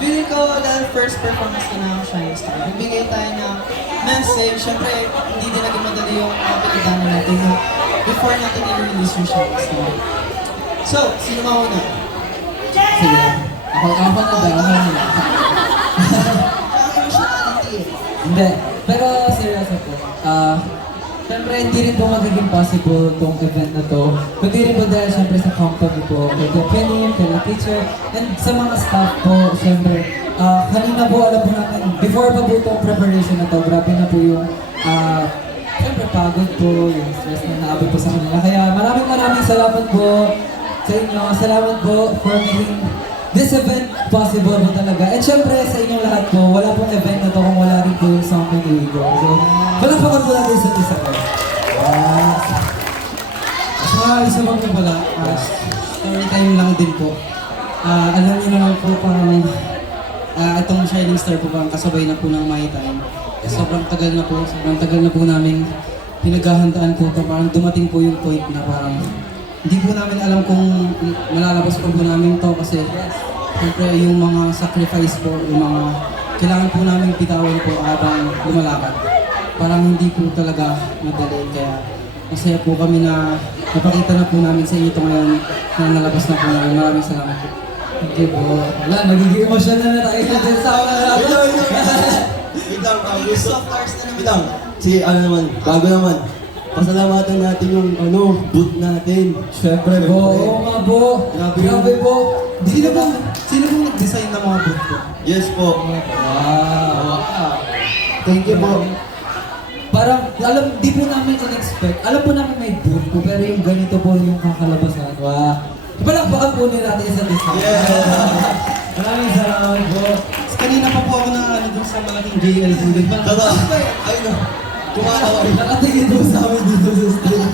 feeling ko dahil first performance ko ng Shining Star, nagbigay tayo ng message. Siyempre, hindi din naging madali yung pinagdaanan natin no? Before natin i-release yung Shining Star. So, sino mauna? Sige. Ako na dalawa. Ang emotionality eh. Hindi. Pero seryoso po. Siyempre, hindi rin po magiging possible itong event na to. Kundi rin po dahil siyempre sa company po, kay Penny, kay La Teacher, and sa mga staff po, siyempre. Kanina po, alam po natin, before pa po itong preparation na to, grabe na po yung, siyempre, pagod po, yung stress na naabot po sa kanila. Kaya maraming salamat po sa inyo. Salamat po for making this event possible po talaga. And syempre sa inyong lahat po, wala pong event na to kung wala rin po yung Something We Go. So, palakpakan po natin sa isa ko. Isa lang po pala, story time lang din po. Alam niyo naman po parang itong Shining Star po parang kasabay na po ng My Time. Sobrang tagal na po namin pinaghahandaan po ito. Parang dumating po yung point na parang hindi po namin alam kung malalabas po namin to kasi siyempre yung mga sacrifice po, yung mga kailangan po namin bitawan po habang lumalakad. Parang hindi po talaga madali kaya masaya po kami na napakita na po namin sa inyo ito ngayon na nalabas na po namin. Maraming salamat po. Thank you po. Wala, nagiging emotional na tayo dyan sa mga Wait lang, Soft arts na naman. wait lang. Si bago naman. Pasalamatan natin yung booth natin. Siyempre po, oo nga po. Grabe po. Sino pong nag-design ng mga booth po? Yes po. Wow. Thank you po. Parang, di po namin in-expect. Alam po namin may booth po, pero yung ganito po yung kakalabasan. Wow. Palakpakan po nila natin sa design. Yeah! Maraming salamat po. Kanina pa po ako na dun sa malaking JL po din. Totoo. Ayun o. Kumakawa. Nakatingin po sa amin dito sa street.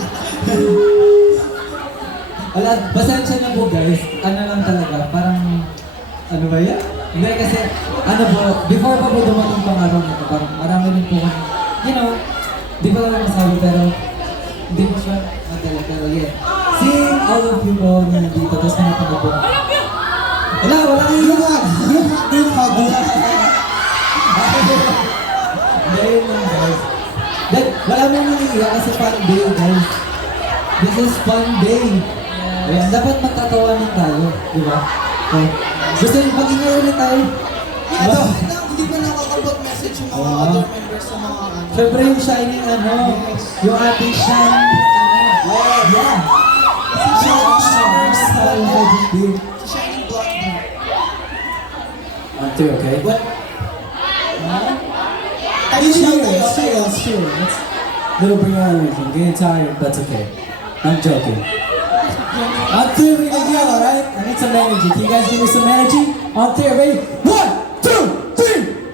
Wala, pasensya na po guys. Ano lang talaga, parang, ano ba yan? Hindi kasi, ano po, before pa po dumating pang araw na ito, parang marami rin po kami, di ko lang masabi pero, hindi po siya madali, pero yeah. Seeing all of you po na nandito, tapos nakapagod po. Wala Group hug. Hindi yun lang guys. Then, wala mo nang iiyak kasi fun day guys. This is fun day. Ayan, dapat magtatawanan tayo, di ba? Okay. Gusto nyo mag-ingay ulit tayo? Ito, hindi pa nakakabot message yung mga other members sa mga ano. Siyempre yung shining yung ating shining yeah. Shining Stars. Shining Stars. Shining Block din. Two, okay? What? Sure. Little bring on energy. I'm getting tired, that's okay. I'm joking. On three, we're gonna yell, alright? I need some energy. Can you guys give me some energy? On three, ready? 1, 2, 3!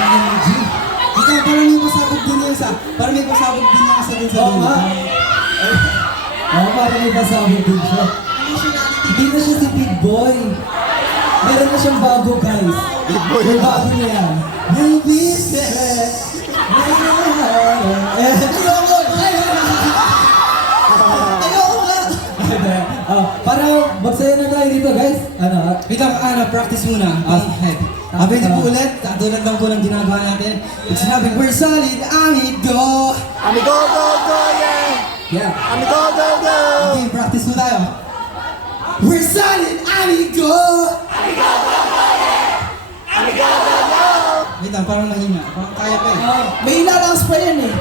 Energy. Ikaw, parang may pasabog din yung isa. Parang may pasabog din yung isa dun sa Oo dulo. nga. Parang may pasabi din siya. Hindi na siya si Big Boy. Meron na siyang bago, guys. Big Boy. Yung bago niya yan. You'll be set. Para magsaya na tayo dito, guys. Wait lang, practice muna. Abay niyo po ulit, katulad lang po ng ginagawa natin. It's having we're solid, amigo! Amigo, go, go, yeah! Yeah. Amigo, go, go! Okay, practice mo tayo. We're solid, amigo! Amigo, go, go! Wait lang, parang mahina. Parang kaya pa eh. May ilalans pa yan eh.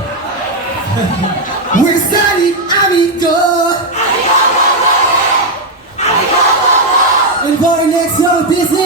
We're solid, amigo! And for our next song, this is